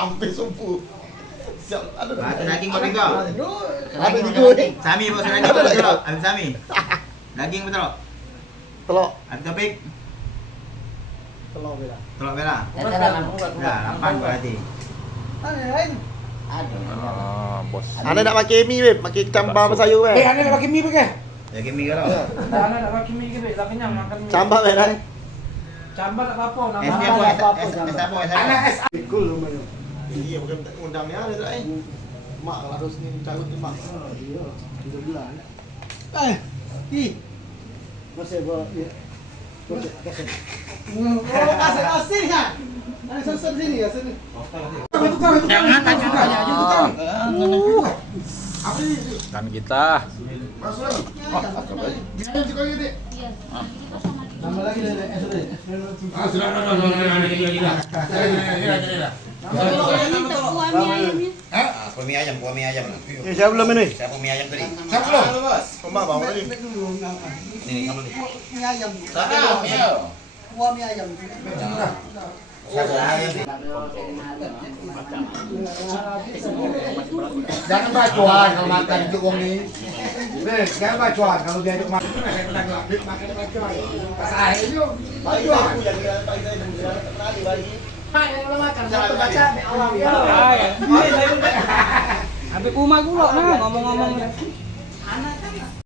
sampai subuh. Siap, ada daging buat engkau. Ada digoreng. Sami bos daging betul. Habis Sami. Daging betul. Telok. Habis topik. Telok beda. Telur bela. Dah, Lapan berarti. Ah, bos. Ana nak pakai mie weh, pakai campur sama sayur weh. Anda nak pakai mie pakai? Daging mie kalau. Anda nak pakai mie ke? Dah kenyang makan mie. Campur weh dah. Cambar tak apa-apa. Es apa? Es apa? Anak es. Pikul lumayan. Iya, bukan undangnya ada dah. Mak harus ni carut ni mak. Iya, 3 bulan. Masih buat ya. Kasih. Kasih kan? Ada sensor sini ya sini. Jangan tak juga ya, juga. Dan kita Nama lagi dari SD. Kuah mie ayam, kuah mie ayam. Ini siapa belum ini? Saya kuah mie ayam tadi. Siapa belum? Mbak bawa tadi. Ini kamu nih. Mie ayam. Kuah mie ayam. Saya kuah ayam nih. Jangan bacuan kalau makan itu uang ini. Jangan bacuan kalau dia itu makan. Makan bacuan. Saya itu bacuan. Kalau makan satu baca awal. Habis rumah gua ngomong-ngomong.